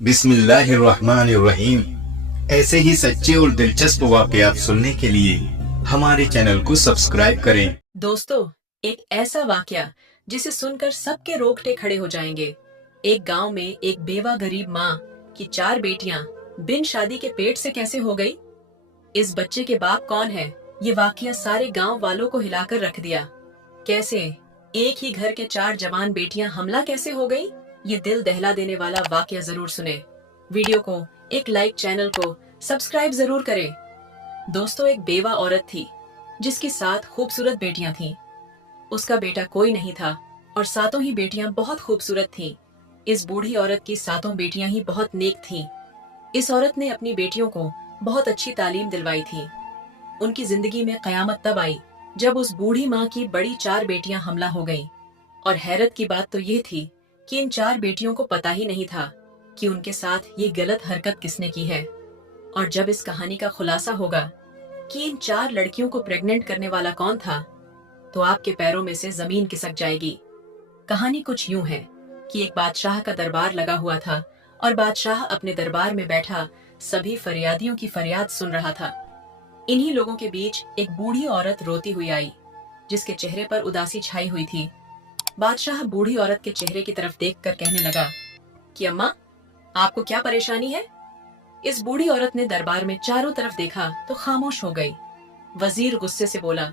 बिस्मिल्लाहिर्रहमानिर्रहीम। ऐसे ही सच्चे और दिलचस्प वाक़यात सुनने के लिए हमारे चैनल को सब्सक्राइब करें। दोस्तों, एक ऐसा वाकया जिसे सुनकर सबके रोंगटे खड़े हो जाएंगे। एक गांव में एक बेवा गरीब माँ की 4 बेटियां बिन शादी के पेट से कैसे हो गई? इस बच्चे के बाप कौन है? ये वाकया सारे गांव वालों को हिलाकर रख दिया। कैसे एक ही घर के 4 जवान बेटियां हमला कैसे हो गई? ये दिल दहला देने वाला वाकया जरूर सुने। वीडियो को एक लाइक, चैनल को सब्सक्राइब जरूर करें। दोस्तों, एक बेवा औरत थी जिसकी 7 खूबसूरत बेटियां थीं। उसका बेटा कोई नहीं था और 7 ही बेटियां बहुत खूबसूरत थीं। इस बूढ़ी औरत की 7 बेटियां ही बहुत नेक थीं। इस औरत ने अपनी बेटियों को बहुत अच्छी तालीम दिलवाई थी। उनकी जिंदगी में कयामत तब आई जब उस बूढ़ी माँ की बड़ी 4 बेटियां हमला हो गईं। और हैरत की बात तो ये थी कि इन 4 बेटियों को पता ही नहीं था कि उनके साथ ये गलत हरकत किसने की है। और जब इस कहानी का खुलासा होगा कि इन 4 लड़कियों को प्रेग्नेंट करने वाला कौन था, तो आपके पैरों में से जमीन खिसक जाएगी। कहानी कुछ यूं है कि एक बादशाह का दरबार लगा हुआ था और बादशाह अपने दरबार में बैठा सभी फरियादियों की फरियाद सुन रहा था। इन्हीं लोगों के बीच एक बूढ़ी औरत रोती हुई आई, जिसके चेहरे पर उदासी छाई हुई थी। बादशाह बूढ़ी औरत के चेहरे की तरफ देखकर कहने लगा कि अम्मा, आपको क्या परेशानी है? इस बूढ़ी औरत ने दरबार में चारों तरफ देखा तो खामोश हो गई। वजीर गुस्से से बोला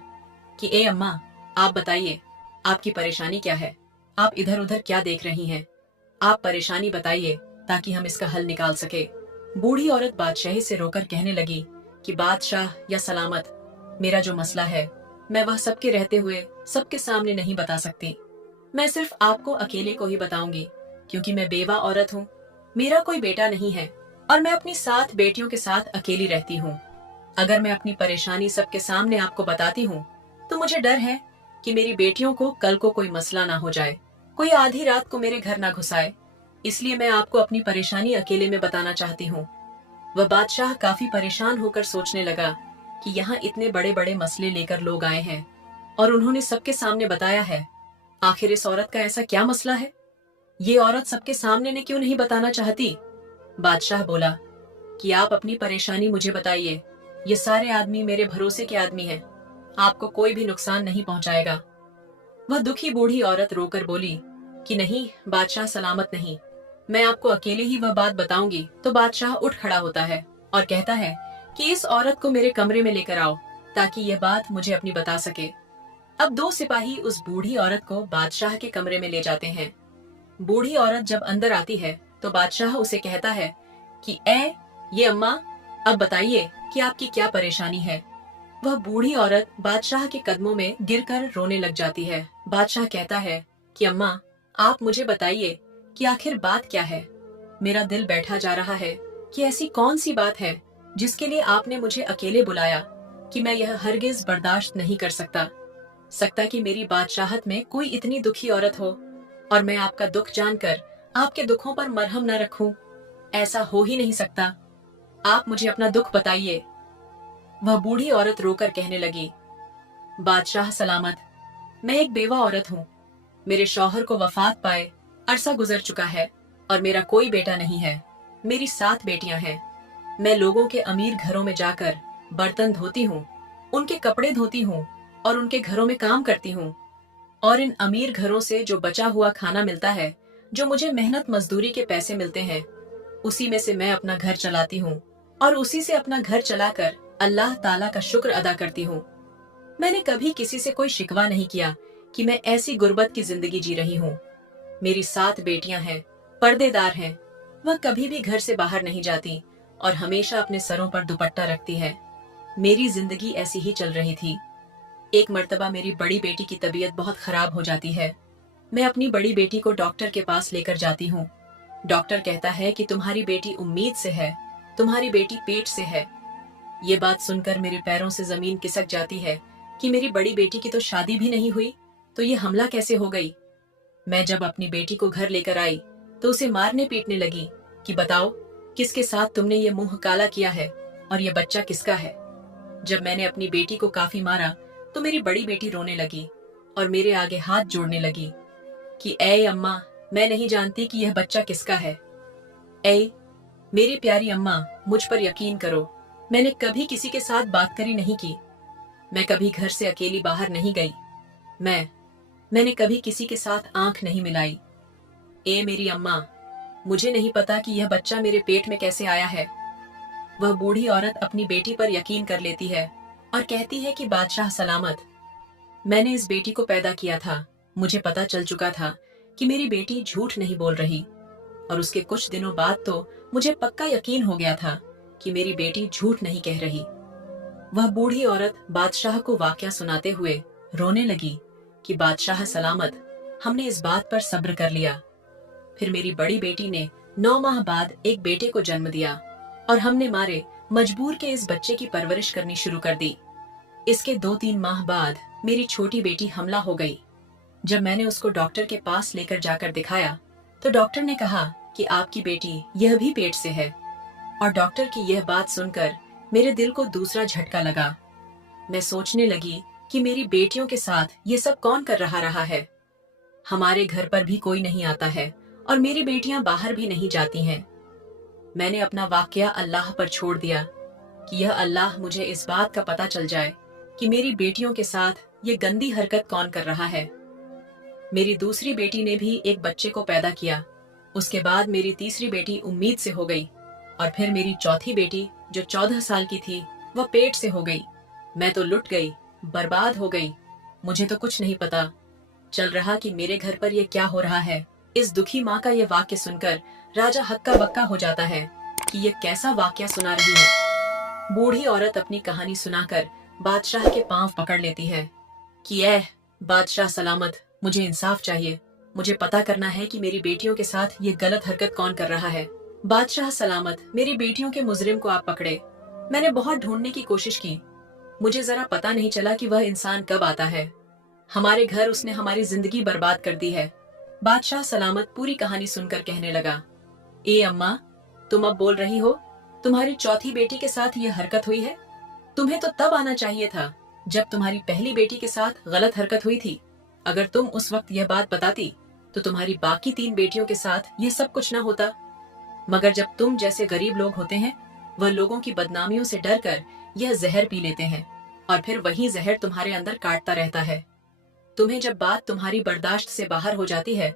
कि ए अम्मा, आप बताइए, आपकी परेशानी क्या है? आप इधर उधर क्या देख रही हैं? आप परेशानी बताइए ताकि हम इसका हल निकाल सके। बूढ़ी औरत बादशाही से रोकर कहने लगी कि बादशाह या सलामत, मेरा जो मसला है मैं वह सबके रहते हुए सबके सामने नहीं बता सकती। मैं सिर्फ आपको अकेले को ही बताऊंगी, क्योंकि मैं बेवा औरत हूँ, मेरा कोई बेटा नहीं है और मैं अपनी 7 बेटियों के साथ अकेली रहती हूँ। अगर मैं अपनी परेशानी सबके सामने आपको बताती हूँ तो मुझे डर है कि मेरी बेटियों को कल को कोई मसला ना हो जाए, कोई आधी रात को मेरे घर ना घुसाए। इसलिए मैं आपको अपनी परेशानी अकेले में बताना चाहती हूँ। वह बादशाह काफी परेशान होकर सोचने लगा कि यहाँ इतने बड़े बड़े मसले लेकर लोग आए हैं और उन्होंने सबके सामने बताया है। आखिर इस औरत का ऐसा क्या मसला है? ये औरत सबके सामने ने क्यों नहीं बताना चाहती? बादशाह बोला कि आप अपनी परेशानी मुझे बताइए। ये सारे आदमी मेरे भरोसे के आदमी हैं, आपको कोई भी नुकसान नहीं पहुंचाएगा। वह दुखी बूढ़ी औरत रोकर बोली कि नहीं बादशाह, सलामत नहीं, मैं आपको अकेले ही वह बात बताऊंगी। तो बादशाह उठ खड़ा होता है और कहता है कि इस औरत को मेरे कमरे में लेकर आओ ताकि यह बात मुझे अपनी बता सके। अब 2 सिपाही उस बूढ़ी औरत को बादशाह के कमरे में ले जाते हैं। बूढ़ी औरत जब अंदर आती है तो बादशाह उसे कहता है कि ये अम्मा, अब बताइए कि आपकी क्या परेशानी है। वह बूढ़ी औरत बादशाह के कदमों में गिरकर रोने लग जाती है। बादशाह कहता है कि अम्मा, आप मुझे बताइए कि आखिर बात क्या है। मेरा दिल बैठा जा रहा है कि ऐसी कौन सी बात है जिसके लिए आपने मुझे अकेले बुलाया कि मैं यह हरगिज बर्दाश्त नहीं कर सकता कि मेरी बादशाहत में कोई इतनी दुखी औरत हो और मैं आपका दुख जानकर आपके दुखों पर मरहम न रखूं। ऐसा हो ही नहीं सकता। आप मुझे अपना दुख बताइए। वह बूढ़ी औरत रोकर कहने लगी, बादशाह सलामत, मैं एक बेवा औरत हूँ। मेरे शौहर को वफात पाए अरसा गुजर चुका है और मेरा कोई बेटा नहीं है। मेरी 7 बेटियां हैं। मैं लोगों के अमीर घरों में जाकर बर्तन धोती हूँ, उनके कपड़े धोती हूँ और उनके घरों में काम करती हूँ। और इन अमीर घरों से जो बचा हुआ खाना मिलता है, जो मुझे मेहनत मजदूरी के पैसे मिलते हैं, उसी में से मैं अपना घर चलाती हूँ और उसी से अपना घर चलाकर अल्लाह ताला का शुक्र अदा करती हूँ। मैंने कभी किसी से कोई शिकवा नहीं किया कि मैं ऐसी गुर्बत की जिंदगी जी रही हूँ। मेरी 7 बेटियां हैं, पर्देदार हैं। वह कभी भी घर से बाहर नहीं जाती और हमेशा अपने सरों पर दुपट्टा रखती है। मेरी जिंदगी ऐसी ही चल रही थी। एक मर्तबा मेरी बड़ी बेटी की तबीयत बहुत खराब हो जाती है। मैं अपनी बड़ी बेटी को डॉक्टर के पास लेकर जाती हूँ। डॉक्टर कहता है कि तुम्हारी बेटी उम्मीद से है, तुम्हारी बेटी पेट से है। ये बात सुनकर मेरे पैरों से जमीन खिसक जाती है कि मेरी बड़ी बेटी की तो शादी भी नहीं हुई, तो ये हमला कैसे हो गई। मैं जब अपनी बेटी को घर लेकर आई तो उसे मारने पीटने लगी कि बताओ किसके साथ तुमने ये मुंह काला किया है और ये बच्चा किसका है। जब मैंने अपनी बेटी को काफी मारा तो मेरी बड़ी बेटी रोने लगी और मेरे आगे हाथ जोड़ने लगी कि ऐ अम्मा, मैं नहीं जानती कि यह बच्चा किसका है। ए, मेरी प्यारी अम्मा, मुझ पर यकीन करो, मैंने कभी किसी के साथ बात करी नहीं की। मैं कभी घर से अकेली बाहर नहीं गई। मैंने कभी किसी के साथ आंख नहीं मिलाई। ए मेरी अम्मा, मुझे नहीं पता कि यह बच्चा मेरे पेट में कैसे आया है। वह बूढ़ी औरत अपनी बेटी पर यकीन कर लेती है और कहती है कि बादशाह सलामत, मैंने इस बेटी को पैदा किया था। मुझे पता चल चुका था कि मेरी बेटी झूठ नहीं बोल रही, और उसके कुछ दिनों बाद तो मुझे पक्का यकीन हो गया था कि मेरी बेटी झूठ नहीं कह रही। वह बूढ़ी औरत बादशाह को वाकया सुनाते हुए रोने लगी कि बादशाह सलामत, हमने इस बात पर सब्र कर लिया। फिर मेरी बड़ी बेटी ने 9 माह बाद एक बेटे को जन्म दिया और हमने मारे मजबूर के इस बच्चे की परवरिश करनी शुरू कर दी। इसके 2-3 माह बाद मेरी छोटी बेटी हमला हो गई। जब मैंने उसको डॉक्टर के पास लेकर जाकर दिखाया तो डॉक्टर ने कहा कि आपकी बेटी यह भी पेट से है। और डॉक्टर की यह बात सुनकर मेरे दिल को दूसरा झटका लगा। मैं सोचने लगी कि मेरी बेटियों के साथ ये सब कौन कर रहा है। हमारे घर पर भी कोई नहीं आता है और मेरी बेटियां बाहर भी नहीं जाती हैं। मैंने अपना वाकया अल्लाह पर छोड़ दिया कि यह अल्लाह मुझे इस बात का पता चल जाए कि मेरी बेटियों के साथ ये गंदी हरकत कौन कर रहा है। मेरी दूसरी बेटी ने भी एक बच्चे को पैदा किया। उसके बाद मेरी तीसरी बेटी उम्मीद से हो गई और फिर मेरी चौथी बेटी जो 14 साल की थी वह पेट से हो गई। मैं तो लुट गई, बर्बाद हो गई। मुझे तो कुछ नहीं पता चल रहा कि मेरे घर पर यह क्या हो रहा है। इस दुखी माँ का यह वाक्य सुनकर राजा हक्का बक्का हो जाता है कि यह कैसा वाक्या सुना रही है। बूढ़ी औरत अपनी कहानी सुनाकर बादशाह के पांव पकड़ लेती है कि ऐ बादशाह सलामत, मुझे इंसाफ चाहिए। मुझे पता करना है कि मेरी बेटियों के साथ ये गलत हरकत कौन कर रहा है। बादशाह सलामत, मेरी बेटियों के मुजरिम को आप पकड़े। मैंने बहुत ढूंढने की कोशिश की, मुझे जरा पता नहीं चला कि वह इंसान कब आता है। हमारे घर उसने हमारी जिंदगी बर्बाद कर दी है। बादशाह सलामत पूरी कहानी सुनकर कहने लगा, ए अम्मा, तुम अब बोल रही हो? तुम्हारी चौथी बेटी के साथ ये हरकत हुई है? तुम्हें तो तब आना चाहिए था जब तुम्हारी पहली बेटी के साथ गलत हरकत हुई थी। अगर तुम उस वक्त यह बात बताती तो तुम्हारी बाकी 3 बेटियों के साथ ये सब कुछ न होता। मगर जब तुम जैसे गरीब लोग होते हैं, वह लोगों की बदनामियों से डर कर यह जहर पी लेते हैं और फिर वही जहर तुम्हारे अंदर काटता रहता है। तुम्हें जब बात तुम्हारी बर्दाश्त से बाहर हो जाती है,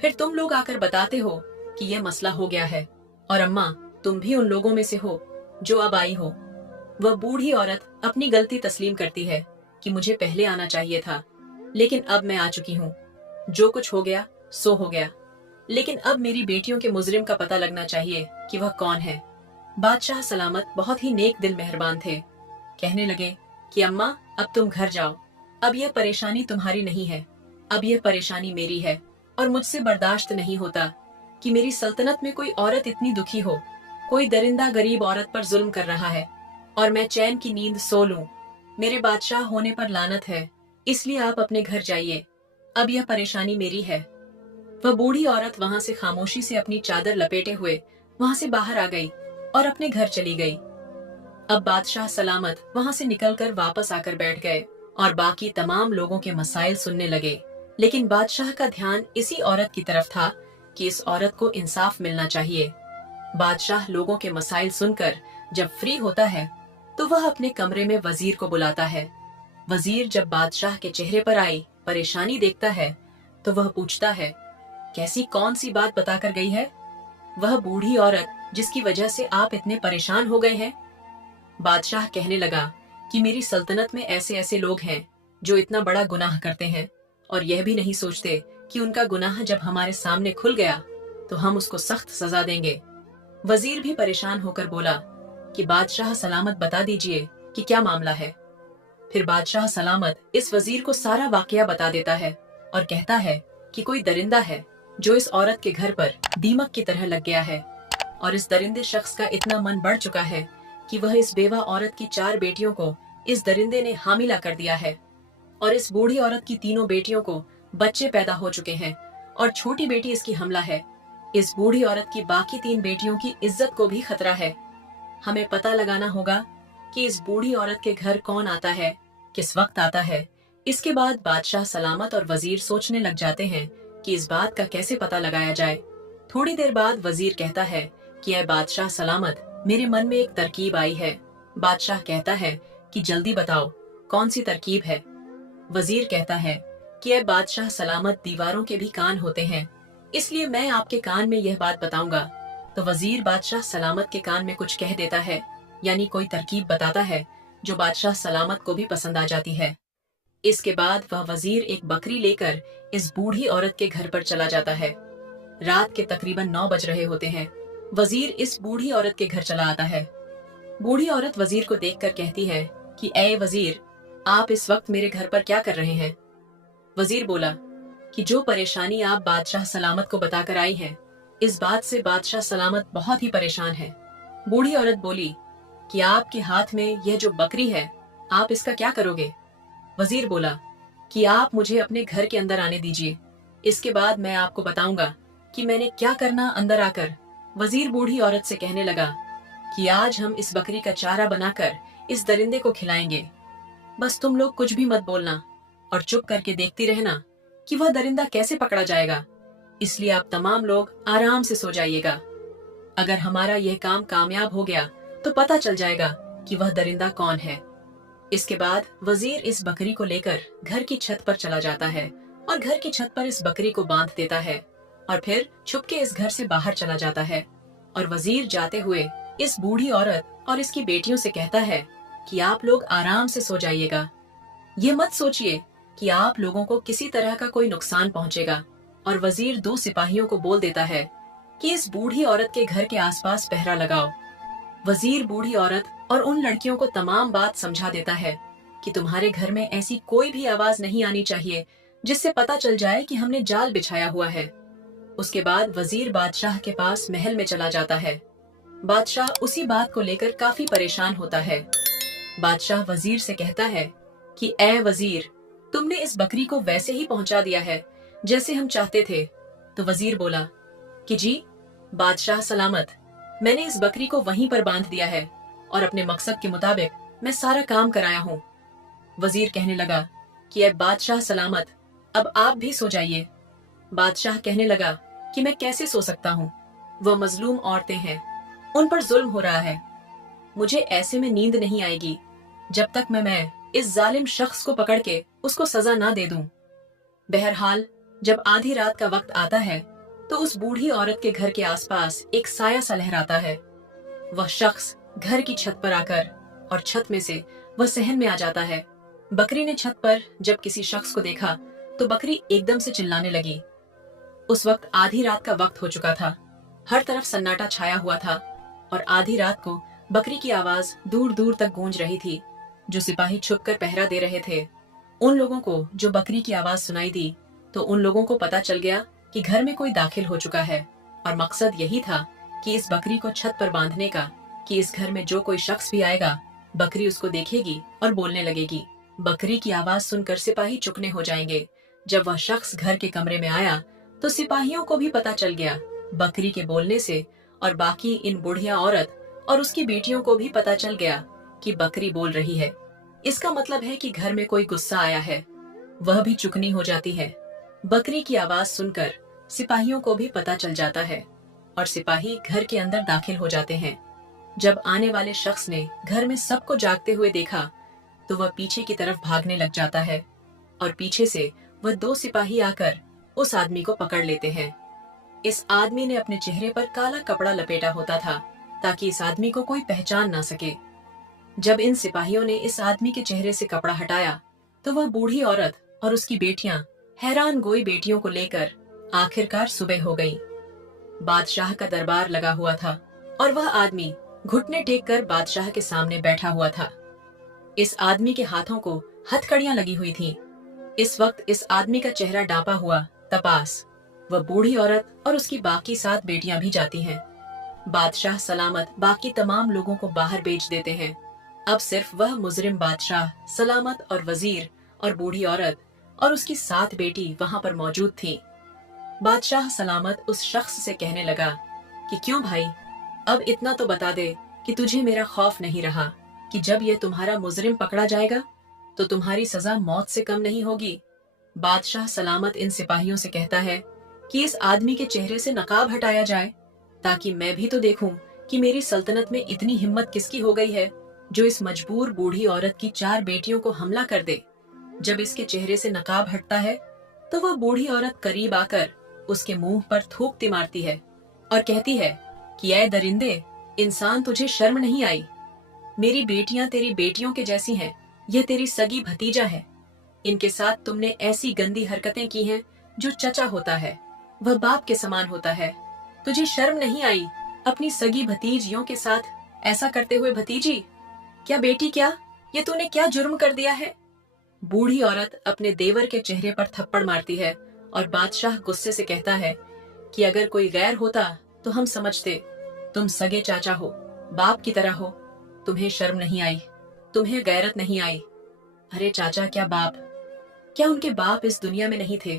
फिर तुम लोग आकर बताते हो कि यह मसला हो गया है। और अम्मा, तुम भी उन लोगों में से हो जो अब आई हो। वह बूढ़ी औरत अपनी गलती तस्लीम करती है कि मुझे पहले आना चाहिए था, लेकिन अब मैं आ चुकी हूँ। जो कुछ हो गया सो हो गया, लेकिन अब मेरी बेटियों के मुजरिम का पता लगना चाहिए कि वह कौन है। बादशाह सलामत बहुत ही नेक दिल मेहरबान थे। कहने लगे कि अम्मा, अब तुम घर जाओ। अब यह परेशानी तुम्हारी नहीं है, अब यह परेशानी मेरी है और मुझसे बर्दाश्त नहीं होता कि मेरी सल्तनत में कोई औरत इतनी दुखी हो। कोई दरिंदा गरीब औरत पर जुल्म कर रहा है और मैं चैन की नींद सो लूं। मेरे बादशाह होने पर लानत है, इसलिए आप अपने घर जाइए। अब यह परेशानी मेरी है। वह बूढ़ी औरत वहां से खामोशी से अपनी चादर लपेटे हुए वहां से बाहर आ गई और अपने घर चली गई। अब बादशाह सलामत वहां से निकलकर वापस आकर बैठ गए और बाकी तमाम लोगों के मसाइल सुनने लगे। लेकिन बादशाह का ध्यान इसी औरत की तरफ था कि इस औरत को इंसाफ मिलना चाहिए। बादशाह लोगों के मसाइल सुनकर जब फ्री होता है तो वह अपने कमरे में वजीर को बुलाता है। वजीर जब बादशाह के चेहरे पर आई परेशानी देखता है तो वह पूछता है, कैसी कौन सी बात बताकर गई है वह बूढ़ी औरत जिसकी वजह से आप इतने परेशान हो गए हैं? बादशाह कहने लगा कि मेरी सल्तनत में ऐसे ऐसे लोग हैं जो इतना बड़ा गुनाह करते हैं और यह भी नहीं सोचते कि उनका गुनाह जब हमारे सामने खुल गया तो हम उसको सख्त सजा देंगे। वजीर भी परेशान होकर बोला कि बादशाह सलामत, बता दीजिए कि क्या मामला है। फिर बादशाह सलामत इस वजीर को सारा वाकया बता देता है और कहता है कि कोई दरिंदा है जो इस औरत के घर पर दीमक की तरह लग गया है और इस दरिंदे शख्स का इतना मन बढ़ चुका है कि वह इस बेवा औरत की 4 बेटियों को इस दरिंदे ने हामिला कर दिया है और इस बूढ़ी औरत की 3 बेटियों को बच्चे पैदा हो चुके हैं और छोटी बेटी इसकी हमला है। इस बूढ़ी औरत की बाकी 3 बेटियों की इज्जत को भी खतरा है। हमें पता लगाना होगा कि इस बूढ़ी औरत के घर कौन आता है, किस वक्त आता है। इसके बाद बादशाह सलामत और वजीर सोचने लग जाते हैं कि इस बात का कैसे पता लगाया जाए। थोड़ी देर बाद वजीर कहता है कि ऐ बादशाह सलामत, मेरे मन में एक तरकीब आई है। बादशाह कहता है कि जल्दी बताओ, कौन सी तरकीब है? वजीर कहता है कि ऐ बादशाह सलामत, दीवारों के भी कान होते हैं, इसलिए मैं आपके कान में यह बात बताऊंगा। तो वजीर बादशाह सलामत के कान में कुछ कह देता है, यानी कोई तरकीब बताता है जो बादशाह सलामत को भी पसंद आ जाती है। इसके बाद वह वजीर एक बकरी लेकर इस बूढ़ी औरत के घर पर चला जाता है। रात के तकरीबन 9 बज रहे होते हैं। वजीर इस बूढ़ी औरत के घर चला आता है। बूढ़ी औरत वजीर को देखकर कहती है कि ऐ वजीर, आप इस वक्त मेरे घर पर क्या कर रहे हैं? वजीर बोला कि जो परेशानी आप बादशाह सलामत को बताकर आई हैं, इस बात से बादशाह सलामत बहुत ही परेशान है। बूढ़ी औरत बोली कि आपके हाथ में यह जो बकरी है, आप इसका क्या करोगे? वजीर बोला कि आप मुझे अपने घर के अंदर आने दीजिए, इसके बाद मैं आपको बताऊंगा कि मैंने क्या करना। अंदर आकर वजीर बूढ़ी औरत से कहने लगा कि आज हम इस बकरी का चारा बनाकर इस दरिंदे को खिलाएंगे। बस तुम लोग कुछ भी मत बोलना और चुप करके देखती रहना कि वह दरिंदा कैसे पकड़ा जाएगा। इसलिए आप तमाम लोग आराम से सो जाइएगा। अगर हमारा यह काम कामयाब हो गया तो पता चल जाएगा कि वह दरिंदा कौन है। इसके बाद वजीर इस बकरी को लेकर घर की छत पर चला जाता है और घर की छत पर इस बकरी को बांध देता है और फिर छुपके इस घर से बाहर चला जाता है। और वजीर जाते हुए इस बूढ़ी औरत और इसकी बेटियों से कहता है कि आप लोग आराम से सो जाइएगा। ये मत सोचिए कि आप लोगों को किसी तरह का कोई नुकसान पहुंचेगा। और वजीर 2 सिपाहियों को बोल देता है कि इस बूढ़ी औरत के घर के आसपास पहरा लगाओ। वजीर बूढ़ी औरत और उन लड़कियों को तमाम बात समझा देता है कि तुम्हारे घर में ऐसी कोई भी आवाज नहीं आनी चाहिए जिससे पता चल जाए कि हमने जाल बिछाया हुआ है। उसके बाद वजीर बादशाह के पास महल में चला जाता है। बादशाह उसी बात को लेकर काफी परेशान होता है। बादशाह वजीर से कहता है कि ऐ वजीर, तुमने इस बकरी को वैसे ही पहुंचा दिया है जैसे हम चाहते थे। तो वजीर बोला कि जी बादशाह सलामत, मैंने इस बकरी को वहीं पर बांध दिया है और अपने मकसद के मुताबिक मैं सारा काम कराया हूँ। वजीर कहने लगा कि ऐ बादशाह सलामत, अब आप भी सो जाइए। बादशाह कहने लगा कि मैं कैसे सो सकता हूँ, वह मजलूम औरतें हैं, उन पर जुल्म हो रहा है। मुझे ऐसे में नींद नहीं आएगी जब तक मैं इस जालिम शख्स को पकड़ के उसको सजा ना दे दूं। बहरहाल जब आधी रात का वक्त आता है तो उस बूढ़ी औरत के घर के आसपास एक साया सा लहराता है। वह शख्स घर की छत पर आकर और छत में से वह सहन में आ जाता है। बकरी ने छत पर जब किसी शख्स को देखा तो बकरी एकदम से चिल्लाने लगी। उस वक्त आधी रात का वक्त हो चुका था। हर तरफ सन्नाटा छाया हुआ था और आधी रात को बकरी की आवाज दूर दूर तक गूंज रही थी। जो सिपाही छुपकर पहरा दे रहे थे, उन लोगों को जो बकरी की आवाज सुनाई दी तो उन लोगों को पता चल गया कि घर में कोई दाखिल हो चुका है और मकसद यही था कि इस बकरी को छत पर बांधने का कि इस घर में जो कोई शख्स भी आएगा, बकरी उसको देखेगी और बोलने लगेगी। बकरी की आवाज सुनकर सिपाही चुकने हो जाएंगे। जब वह शख्स घर के कमरे में आया तो सिपाहियों को भी पता चल गया बकरी के बोलने से, और बाकी इन बुढ़िया औरत और उसकी बेटियों को भी पता चल गया कि बकरी बोल रही है। इसका मतलब है कि घर में कोई गुस्सा आया है। वह भी चुकनी हो जाती है। बकरी की आवाज सुनकर सिपाहियों को भी पता चल जाता है और सिपाही घर के अंदर दाखिल हो जाते हैं। जब आने वाले शख्स ने घर में सबको जागते हुए देखा तो वह पीछे की तरफ भागने लग जाता है और पीछे से वह 2 सिपाही आकर उस आदमी को पकड़ लेते हैं। इस आदमी ने अपने चेहरे पर काला कपड़ा लपेटा होता था ताकि इस आदमी को कोई पहचान ना सके। जब इन सिपाहियों ने इस आदमी के चेहरे से कपड़ा हटाया तो वह बूढ़ी औरत और उसकी बेटियां हैरान गोई बेटियों को लेकर आखिरकार सुबह हो गई। बादशाह का दरबार लगा हुआ था और वह आदमी घुटने टेक कर बादशाह के सामने बैठा हुआ था। इस आदमी के हाथों को हथकड़ियां लगी हुई थीं। इस वक्त इस आदमी का चेहरा डांपा हुआ तपास। वह बूढ़ी औरत और उसकी बाकी 7 बेटियां भी जाती हैं। बादशाह सलामत बाकी तमाम लोगों को बाहर भेज देते हैं। अब सिर्फ वह मुजरिम बादशाह सलामत और वजीर और बूढ़ी औरत और उसकी 7 बेटी वहां पर मौजूद थी। बादशाह सलामत उस शख्स से कहने लगा कि क्यों भाई, अब इतना तो बता दे कि तुझे मेरा खौफ नहीं रहा कि जब ये तुम्हारा मुजरिम पकड़ा जाएगा तो तुम्हारी सजा मौत से कम नहीं होगी। बादशाह सलामत इन सिपाहियों से कहता है कि इस आदमी के चेहरे से नकाब हटाया जाए। ताकि मैं भी तो देखूं कि मेरी सल्तनत में इतनी हिम्मत किसकी हो गई है जो इस मजबूर बूढ़ी औरत की 4 बेटियों को हमला कर दे। जब इसके चेहरे से नकाब हटता है तो वह बूढ़ी औरत करीब आकर उसके मुंह पर थूकती मारती है और कहती है कि ऐ दरिंदे, इंसान, तुझे शर्म नहीं आई? मेरी बेटियां तेरी बेटियों के जैसी हैं, यह तेरी सगी भतीजा है। इनके साथ तुमने ऐसी गंदी हरकतें की हैं जो चचा होता है वह बाप के समान होता है। तुझे शर्म नहीं आई अपनी सगी भतीजियों के साथ ऐसा करते हुए भतीजी? क्या बेटी, क्या ये तूने क्या जुर्म कर दिया है? बूढ़ी औरत अपने देवर के चेहरे पर थप्पड़ मारती है और बादशाह गुस्से से कहता है कि अगर कोई गैर होता तो हम समझते, तुम सगे चाचा हो, बाप की तरह हो, तुम्हें शर्म नहीं आई, तुम्हें गैरत नहीं आई। अरे चाचा, क्या बाप, क्या उनके बाप इस दुनिया में नहीं थे?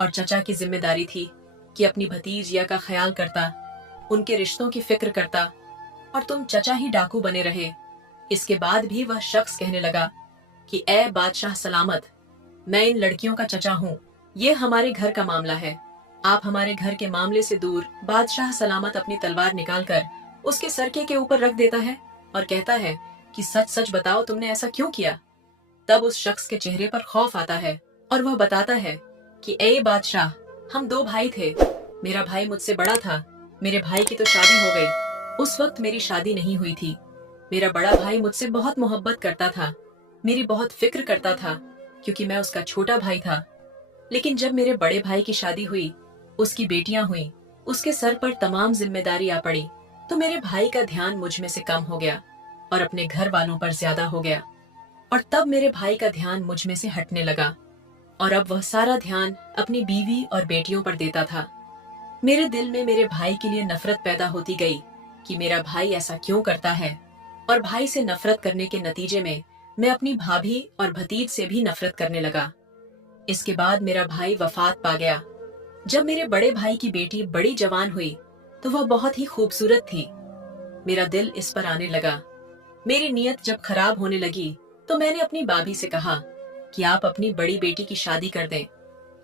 और चचा की जिम्मेदारी थी कि अपनी भतीजिया का ख्याल करता, उनके रिश्तों की फिक्र करता, और तुम चचा ही डाकू बने रहे। इसके बाद भी वह शख्स कहने लगा कि ऐ बादशाह सलामत, मैं इन लड़कियों का चचा हूँ, ये हमारे घर का मामला है, आप हमारे घर के मामले से दूर। बादशाह सलामत अपनी तलवार निकालकर उसके सरके के ऊपर रख देता है और कहता है कि सच सच बताओ, तुमने ऐसा क्यों किया? तब उस शख्स के चेहरे पर खौफ आता है और वह बताता है कि ए बादशाह, हम 2 भाई थे, मेरा भाई मुझसे बड़ा था, मेरे भाई की तो शादी हो गई, उस वक्त मेरी शादी नहीं हुई थी। मेरा बड़ा भाई मुझसे बहुत मोहब्बत करता था, मेरी बहुत फिक्र करता था क्योंकि मैं उसका छोटा भाई था। लेकिन जब मेरे बड़े भाई की शादी हुई, उसकी बेटियां हुई, उसके सर पर तमाम जिम्मेदारी आ पड़ी, तो मेरे भाई का ध्यान मुझ में से कम हो गया और अपने घर वालों पर ज्यादा हो गया, और तब मेरे भाई का ध्यान मुझ में से हटने लगा और अब वह सारा ध्यान अपनी बीवी और बेटियों पर देता था। मेरे दिल में मेरे भाई के लिए नफरत पैदा होती गई कि मेरा भाई ऐसा क्यों करता है, और भाई से नफरत करने के नतीजे में मैं अपनी भाभी और भतीज से भी नफरत करने लगा। इसके बाद मेरा भाई वफात पा गया। जब मेरे बड़े भाई की बेटी बड़ी जवान हुई तो वह बहुत ही खूबसूरत थी। मेरा दिल इस पर आने लगा। मेरी नीयत जब खराब होने लगी तो मैंने अपनी भाभी से कहा कि आप अपनी बड़ी बेटी की शादी कर दें,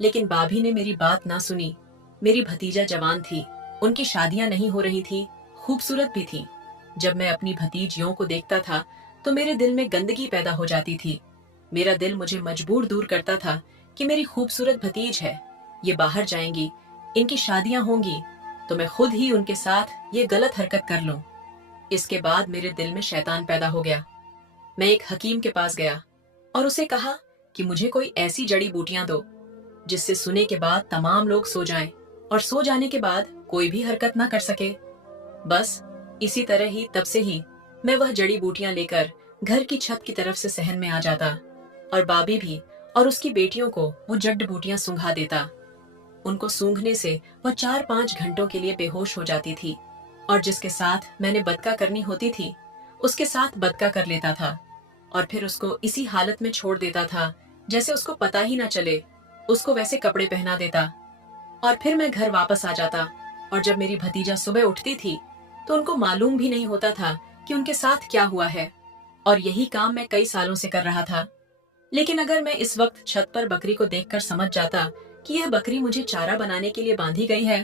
लेकिन भाभी ने मेरी बात ना सुनी। मेरी भतीजा जवान थी, उनकी शादियां नहीं हो रही थी, खूबसूरत भी थी। जब मैं अपनी भतीजियों को देखता था तो मेरे दिल में गंदगी पैदा हो जाती थी। मेरा दिल मुझे मजबूर दूर करता था कि मेरी खूबसूरत भतीज है, ये बाहर जाएंगी, इनकी शादियां होंगी, तो मैं खुद ही उनके साथ ये गलत हरकत कर लूं। इसके बाद मेरे दिल में शैतान पैदा हो गया। मैं एक हकीम के पास गया और उसे कहा कि मुझे कोई ऐसी जड़ी बूटियां दो जिससे सुने के बाद तमाम लोग सो जाएं और सो जाने के बाद कोई भी हरकत ना कर सके। बस इसी तरह ही तब से ही मैं वह जड़ी बूटियां लेकर घर की छत की तरफ से सहन में आ जाता और बाबी भी और उसकी बेटियों को वो जड़ बूटियां सूंघा देता। उनको सूंघने से वह 4-5 घंटों के लिए बेहोश हो जाती थी और जिसके साथ मैंने बदका करनी होती थी उसके साथ बदका कर लेता था और फिर उसको इसी हालत में छोड़ देता था जैसे उसको पता ही ना चले। उसको वैसे कपड़े पहना देता और फिर मैं घर वापस आ जाता, और जब मेरी भतीजा सुबह उठती थी तो उनको मालूम भी नहीं होता था कि उनके साथ क्या हुआ है। और यही काम मैं कई सालों से कर रहा था। लेकिन अगर मैं इस वक्त छत पर बकरी को देखकर समझ जाता कि यह बकरी मुझे चारा बनाने के लिए बांधी गई है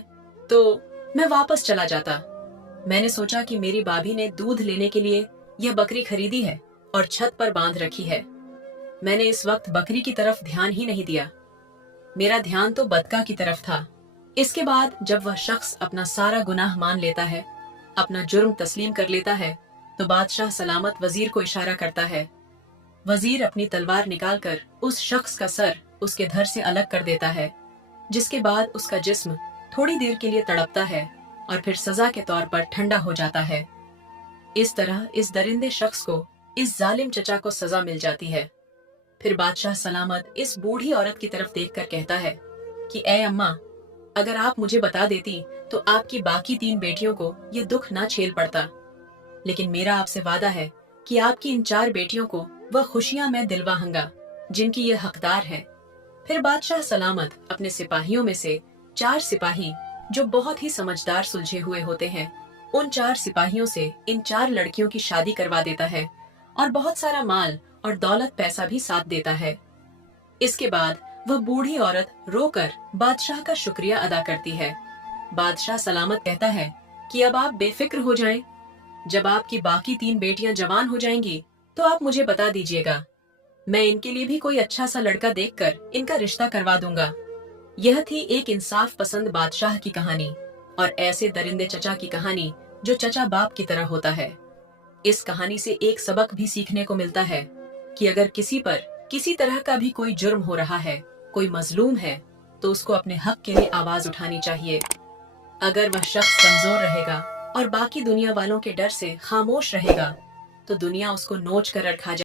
तो मैं वापस चला जाता। मैंने सोचा कि मेरी भाभी ने दूध लेने के लिए यह बकरी खरीदी है और छत पर बांध रखी है। मैंने इस वक्त बकरी की तरफ ध्यान ही नहीं दिया, मेरा ध्यान तो बदका की तरफ था। इसके बाद जब वह शख्स अपना सारा गुनाह मान लेता है, अपना जुर्म तस्लीम कर लेता है, तो बादशाह सलामत वजीर को इशारा करता है। वजीर अपनी तलवार निकालकर उस शख्स का सर उसके धड़ से अलग कर देता है, जिसके बाद उसका जिस्म थोड़ी देर के लिए तड़पता है और फिर सजा के तौर पर ठंडा हो जाता है। इस तरह इस दरिंदे शख्स को, इस जालिम चचा को सजा मिल जाती है। फिर बादशाह सलामत इस बूढ़ी औरत की तरफ देखकर कहता है कि ए अम्मा, अगर आप मुझे बता देती तो आपकी बाकी 3 बेटियों को ये दुख ना झेल पड़ता, लेकिन मेरा आपसे वादा है कि आपकी इन 4 बेटियों को वह खुशियां मैं दिलवाऊंगा जिनकी ये हकदार है। फिर बादशाह सलामत अपने सिपाहियों में से 4 सिपाही जो बहुत ही समझदार सुलझे हुए होते हैं, उन 4 सिपाहियों से इन 4 लड़कियों की शादी करवा देता है और बहुत सारा माल और दौलत पैसा भी साथ देता है। इसके बाद वह बूढ़ी औरत रोकर बादशाह का शुक्रिया अदा करती है। बादशाह सलामत कहता है कि अब आप बेफिक्र हो जाएं। जब आपकी बाकी 3 बेटियां जवान हो जाएंगी तो आप मुझे बता दीजिएगा। मैं इनके लिए भी कोई अच्छा सा लड़का देखकर इनका रिश्ता करवा दूंगा। यह थी एक इंसाफ पसंद बादशाह की कहानी और ऐसे दरिंदे चचा की कहानी जो चचा बाप की तरह होता है। इस कहानी से एक सबक भी सीखने को मिलता है कि अगर किसी पर किसी तरह का भी कोई जुर्म हो रहा है, कोई मजलूम है, तो उसको अपने हक के लिए आवाज उठानी चाहिए। अगर वह शख्स कमजोर रहेगा और बाकी दुनिया वालों के डर से खामोश रहेगा तो दुनिया उसको नोच कर रखा